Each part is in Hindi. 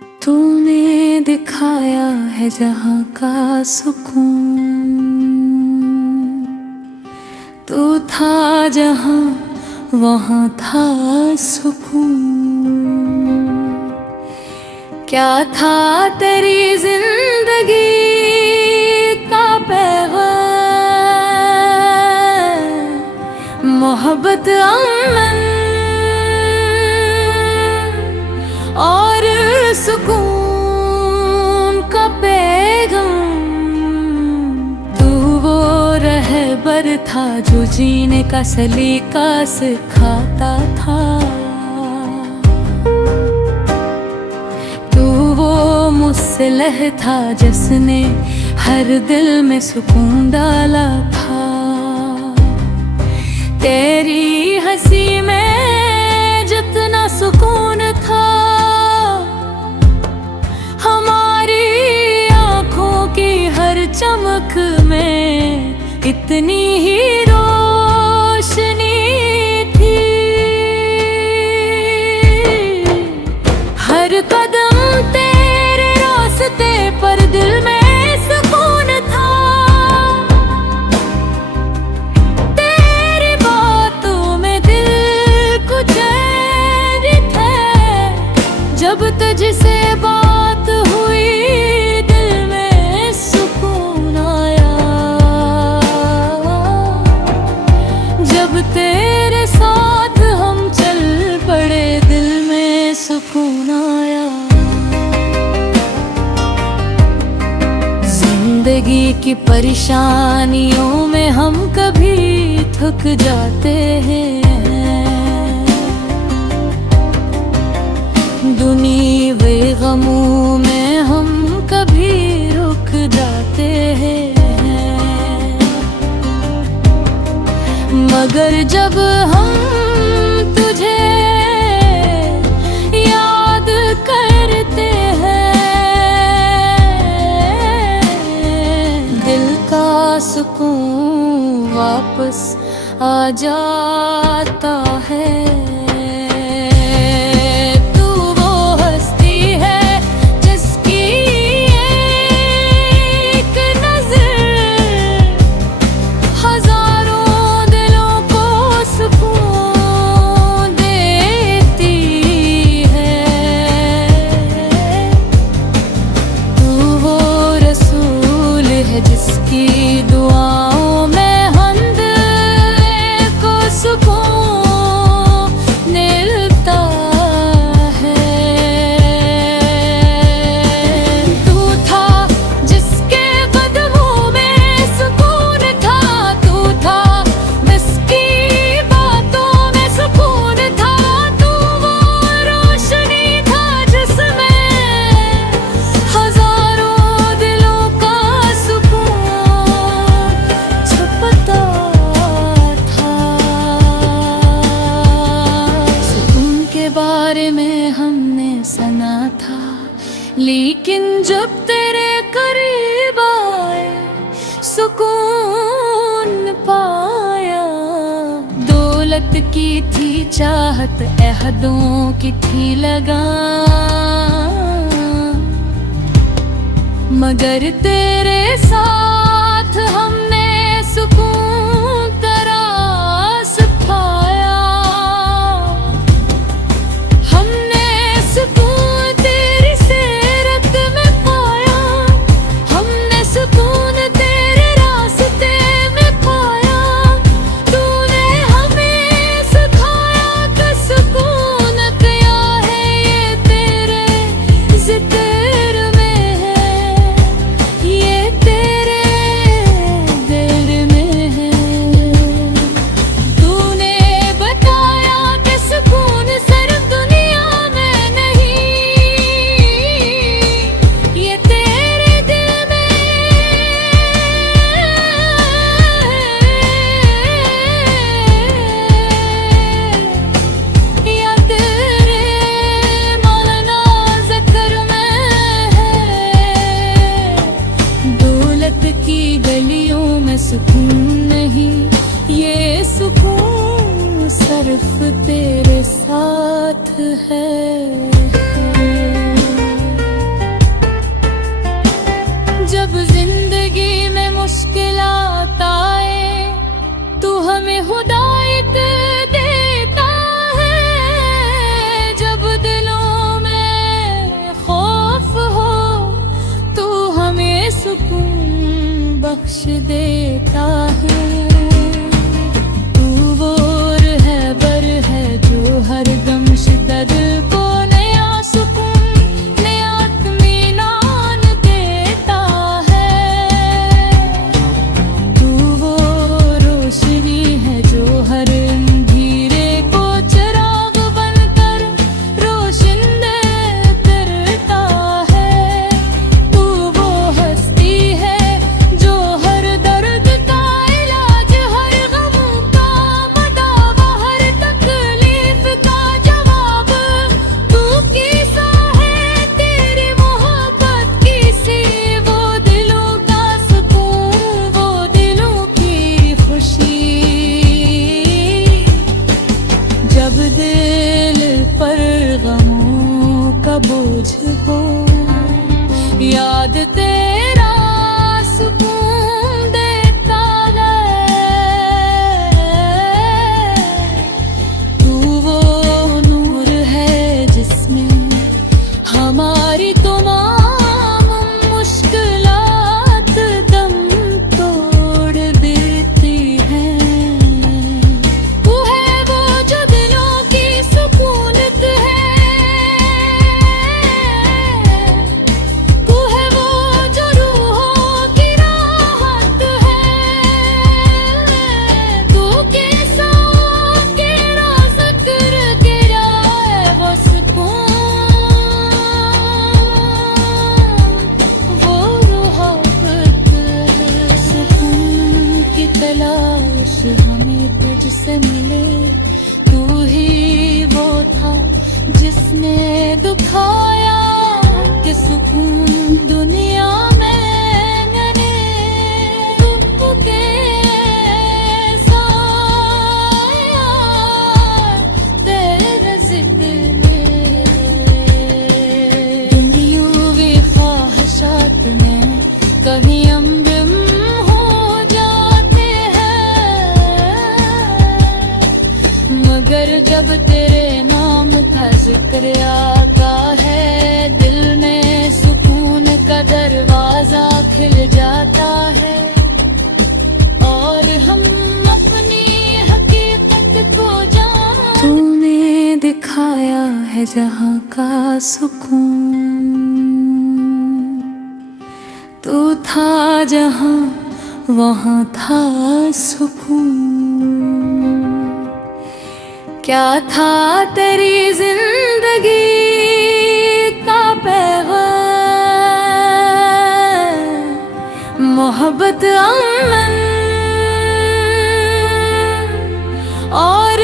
तूने दिखाया है जहाँ का सुकून, तू था जहाँ वहाँ था सुकून। क्या था तेरी जिंदगी का पैगाम, मोहब्बत अमन और सुकून का पैगाम। तू वो रहबर था जो जीने का सलीका सिखाता था। तू वो मुसलह था जिसने हर दिल में सुकून डाला था। तेरी हंसी में जितना सुकून था, हमारी आँखों की हर चमक में इतनी ही रोशनी थी। हर कदम तेरे रास्ते पर दिल में सुकून था। तेरी बातों में दिल को चैन थे। जब तुझसे बात हुई दिल में सुकून आया। जब तेरे साथ हम चल पड़े दिल में सुकून आया। जिंदगी की परेशानियों में हम कभी थक जाते हैं। दुनिया वे गमों में हम कभी रुक जाते हैं। मगर जब हम तुझे याद करते हैं, दिल का सुकून वापस आ जाता है। तू वो हस्ती है जिसकी एक नजर हजारों दिलों को सुकून देती है। तू वो रसूल है जिसकी दुआओं में हमदे को सुकून मिलता है। तू था जिसके कदमों में सुकून था। तू था जिसकी बातों में सुकून था। तू वो रोशनी था जिसमें हजारों दिलों का सुकून छुपता था। सुकून के बारे में हमने सुना था, लेकिन जब तेरे करीब आए सुकून पाया। दौलत की थी चाहत, अहदों की थी लगान, मगर तेरे साथ हमने सुकून तरास पाया। हमने सुकून तेरी सीरत में पाया। हमने सुकून तेरे रास्ते में पाया। तूने हमें सिखाया कि सुकून क्या है, ये तेरे जिक्र में है। ये सुकून बख्श देता है। तू वो रहबर है जो हर दम शिद्दत को नया सुकून, नया इत्मीनान देता है। तू वो रोशनी है जो हर अंधेरे को चिराग बनकर रोशनी करता है। तू वो हस्ती है जो हर दर्द का इलाज, हर गम का मदावा, हर तकलीफ का जवाब। तू किसा है तेरी मोहब्बत किसी, वो दिलों का सुकून, वो दिलों की खुशी। जब दिल पर गमों का बोझ हो, याद तेरा सुकून देता है। तू वो नूर है जिसमें हमारी तमाम मुश्किलात दम तोड़ देती हैं। तू है वो जो दिलों की सुकूनत है। तू है वो जो रूहों की राहत है। तू कैसा के राज़ कर गिरा है वो सुकून, वो रुहावत। सुकून की तलाश हमें तुझसे मिले, तू ही वो था जिसने दुखाया कि सुकून दुनिया में मैंने तुझके साया तेरे ज़िक्र दुनियावी ख्वाहिशात में कभी हम गुम हो जाते हैं, मगर जब तेरे नाम का जिक्र आता है, दिल में सुकून का दरवाजा खिल जाता है। और हम अपनी हकीकत को जान, तूने दिखाया है जहाँ का सुकून। तू था जहाँ वहाँ था सुकून। क्या था तेरी जिंदगी का पैगाम, मोहब्बत, अमन और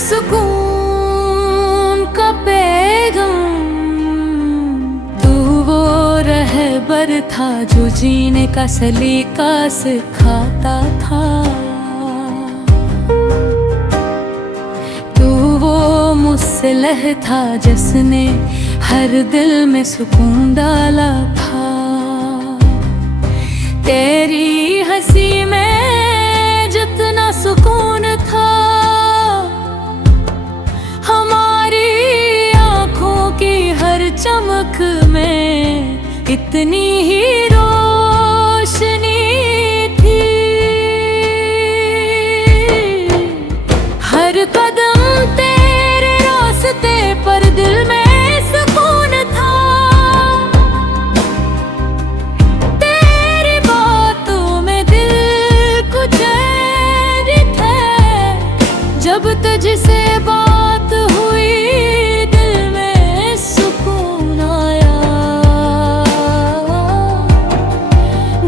सुकून का पैगाम। तू वो रहबर था जो जीने का सलीका सिखाता था। तू वो मुसलह था जिसने हर दिल में सुकून डाला था। तेरी हंसी में जितना सुकून था, हमारी आँखों की हर चमक में इतनी ही रोशनी थी। हर कदम तेरे रास्ते पर दिल में सुकून था। तेरी बातों में दिल को चैन है। जब तुझसे बात हुई दिल में सुकून आया।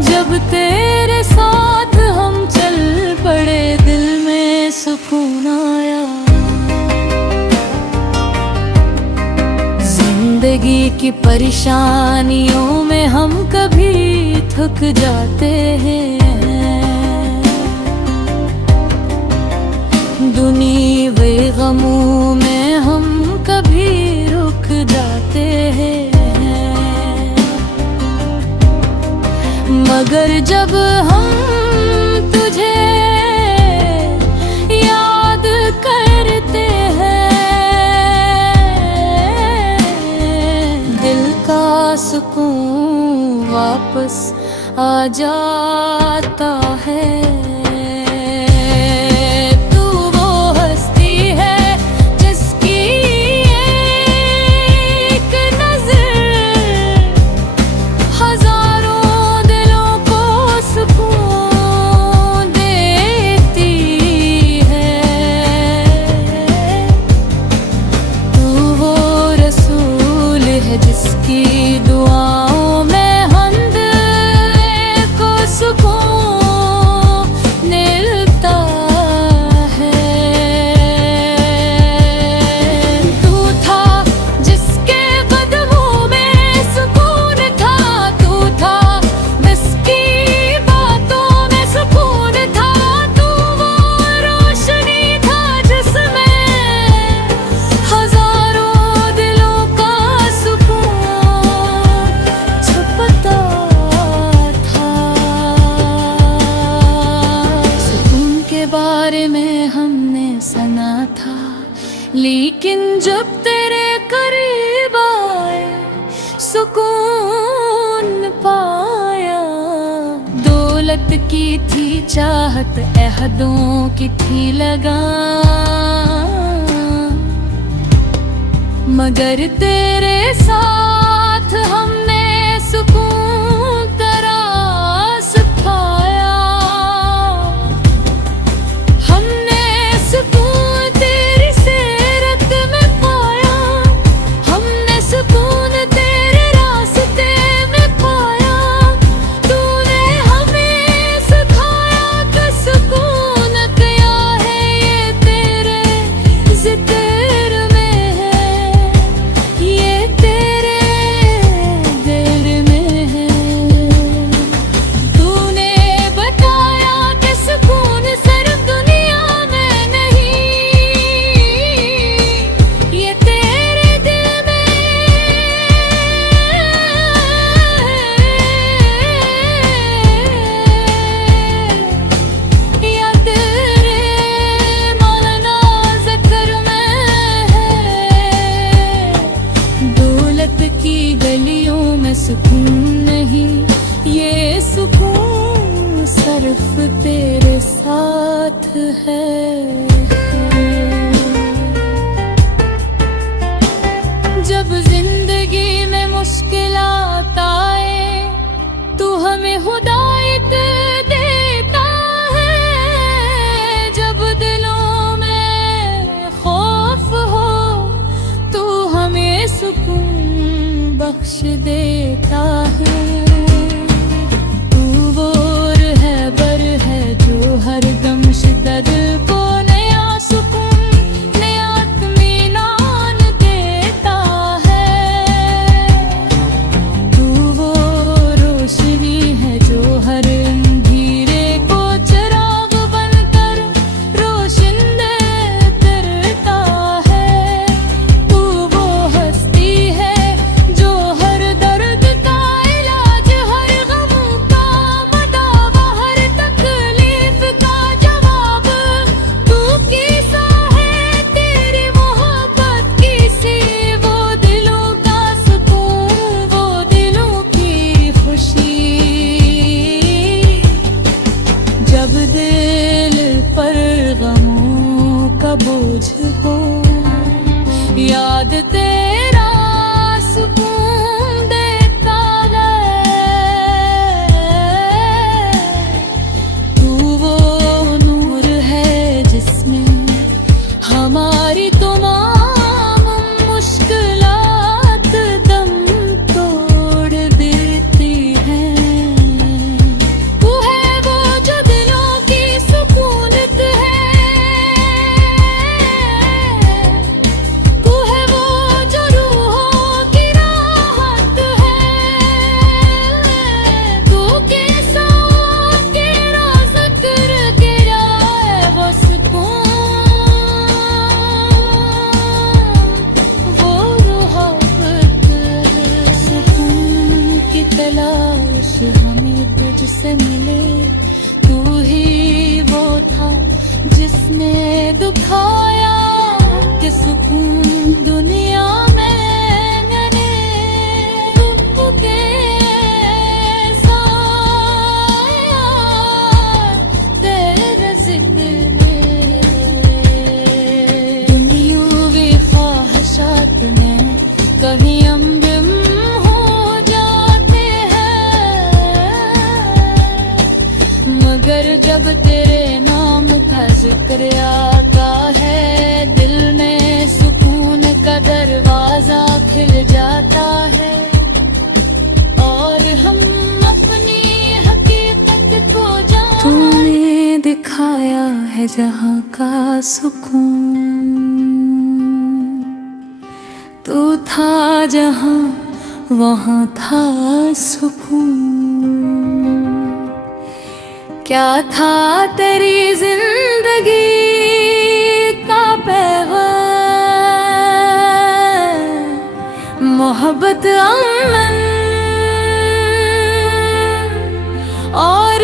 जब तेरे साथ हम चल पड़े दिल में सुकून आया। जिंदगी की परेशानियों में हम कभी थक जाते हैं। दुनिया वे गमों में हम कभी रुक जाते हैं। मगर जब हम तुझे याद करते हैं, दिल का सुकून वापस आ जाता है। जिसकी दुआओं में हंदे को सुकून मिलता है। तू था जिसके कदमों में सुकून था, तू था जिसकी बातों में सुकून था, तू वो रोशनी था जिसमें हजारों दिलों का बारे में हमने सुना था, लेकिन जब तेरे करीब आए सुकून पाया। दौलत की थी चाहत, अहदों की थी लगान, मगर तेरे साथ हमने सुकून तरास पाया। सुकून नहीं, ये सुकून सिर्फ तेरे साथ है। जब जिंदगी में मुश्किलात आए तू हमें हिदायत देता है। जब दिलों में खौफ हो तू हमें सुकून बख्श देता है। तू वो रहबर है जो हर दम शिद्दत को नया सुकून, नया इत्मीनान देता है। तू वो रोशनी है जो हर अंधेरे को चिराग बनकर रोशनी करता है। तू वो हस्ती है जो हर दर्द का इलाज, हर गम का मदावा, हर तकलीफ का जवाब। तू किसा है तेरी मोहब्बत किसी, वो दिलों का सुकून, वो दिलों की खुशी। जब दिल पर गमों का बोझ हो याद तेरा सुकून देता है। तू वो नूर है जिसमें हमारी तमाम मुश्किलात दम तोड़ देती हैं। तू है वो जो दिलों की सुकूनत है। तू है वो जो रूहों की राहत है। तू कैसा तेरा ज़िक्र गिरा है वो सुकून, वो रुहावत। सुकून की तलाश हमें तुझसे मिले, तू ही वो था जिसने दुखाया कि सुकून दुनिया में मैंने तुझके साथ जिक्र आता है, दिल में सुकून का दरवाजा खिल जाता है, और हम अपनी हकीकत को जान। तूने दिखाया है जहाँ का सुकून, तू था जहाँ वहाँ था सुकून। क्या था तेरी जिंदगी का पैगाम, मोहब्बत अमन और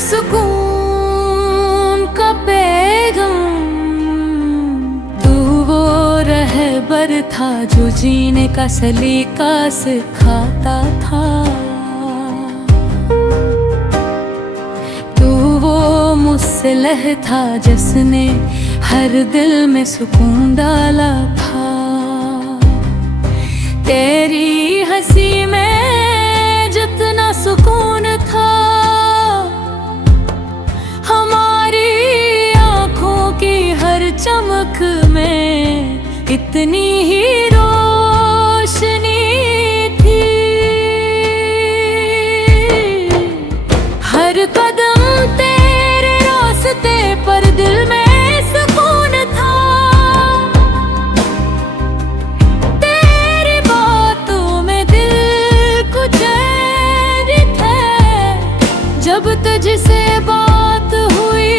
सुकून का पैगाम। तू वो रहबर था जो जीने का सलीका सिखाता था, मुसलह था जिसने हर दिल में सुकून डाला था। तेरी हंसी में जितना सुकून था, हमारी आँखों की हर चमक में इतनी ही रोशनी थी। हर कदम पर दिल में सुकून था, तेरी बातों में दिल को चैन है। जब तुझसे बात हुई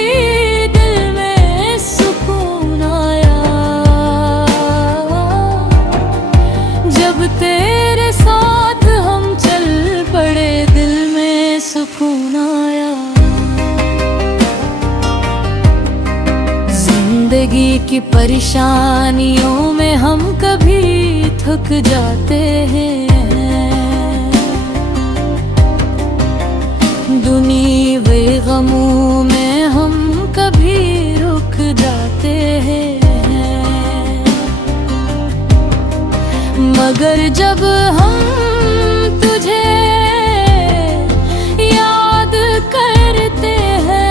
दिल में सुकून आया, जब तेरे साथ हम चल पड़े दिल में सुकून आया। जिंदगी की परेशानियों में हम कभी थक जाते हैं, दुनिया वे गमों में हम कभी रुक जाते हैं। मगर जब हम तुझे याद करते हैं,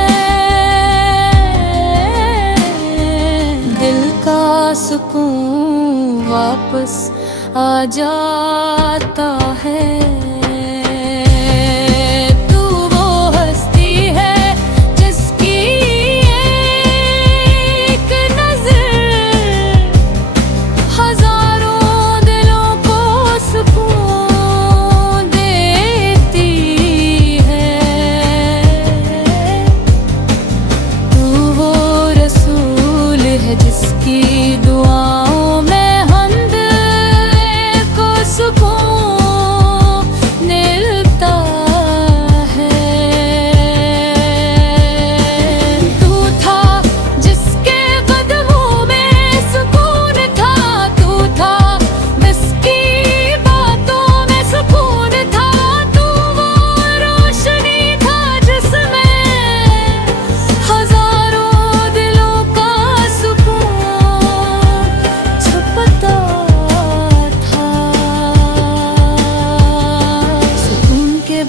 सुकून वापस आ जाता है। तू वो हस्ती है जिसकी एक नजर हजारों दिलों को सुकून देती है। तू वो रसूल है जिसकी दुआओं में हम दिल को सुकून मिलता है। तू था जिसके कदमों में सुकून था, तू था जिसकी बातों में सुकून था, तू वो रोशनी था जिसमें हजारों दिलों का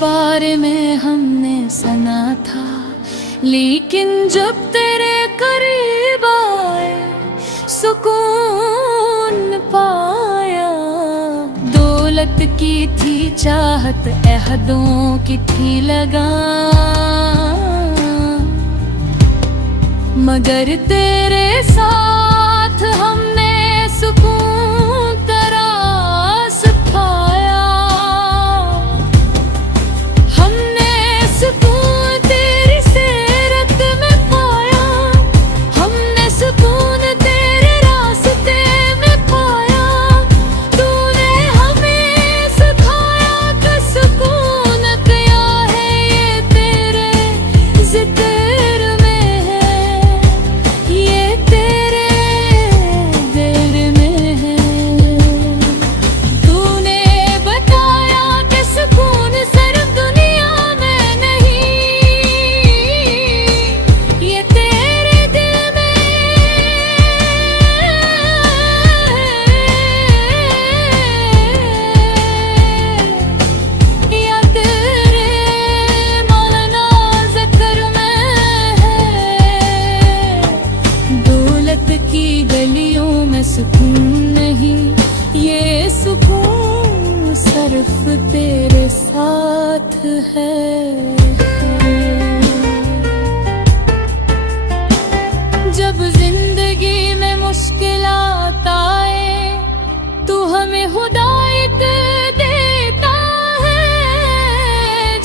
बारे में हमने सुना था, लेकिन जब तेरे करीब आए सुकून पाया। दौलत की थी चाहत, अहदों की थी लगान, मगर तेरे साथ हमने सुकून तरास पाया। तेरे साथ है। जब जिंदगी में मुश्किलात आए तू हमें हिदायत देता है।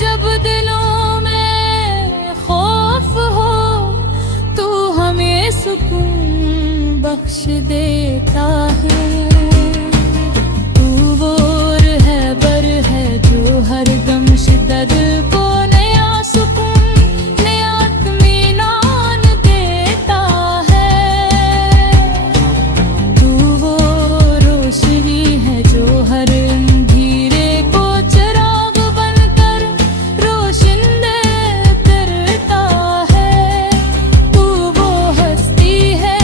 जब दिलों में खौफ हो तू हमें सुकून बख्श देता है। तू वो रहबर है जो हर दम शिद्दत को नया सुकून नया इत्मीनान देता है। तू वो रोशनी है जो हर अंधेरे को चिराग बनकर रोशनी करता है। तू वो हस्ती है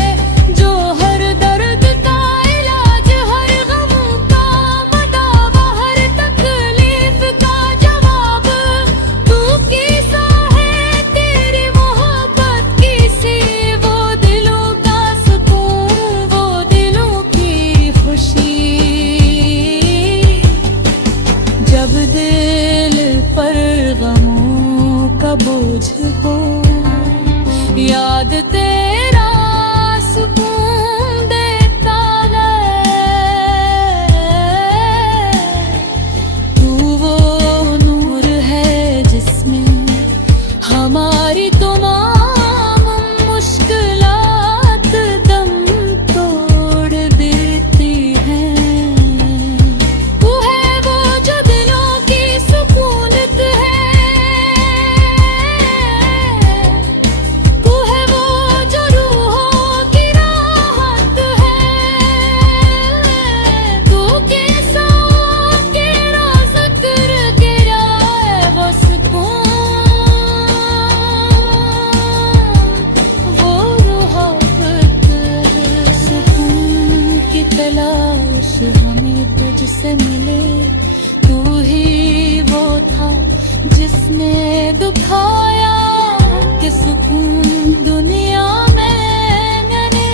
जो हर दर्द का इलाज हर गम का मदावा हर तकलीफ का जवाब। तू किसा है तेरी मोहब्बत किसी वो दिलों का सुकून वो दिलों की खुशी। जब दिल पर गमों का बोझ हो याद तेरा सुकून देता है। तू वो नूर है जिसमें हमारी तमाम मुश्किलात दम तोड़ देती हैं। तू है वो जो दिलों की सुकूनत है। तू है वो जो रूहों की राहत है। तू कैसा तेरा जिक्र गिरा है वो सुकून वो रुहावत है। सुकून की तलाश हमें तुझसे मिले तू ही वो था जिसने दुखाया कि सुकून दुनिया में मैंने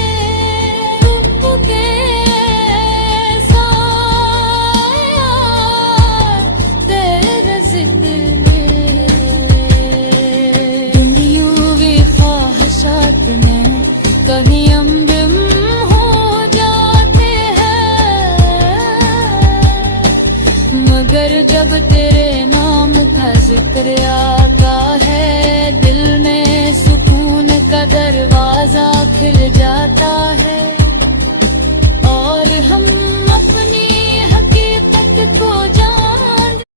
तुमके साया तेरे जिक्र में। दुनिया की ख्वाहिशात में कहीं हम गुम हो जाते हैं। मगर जब तेरे नाम का जिक्र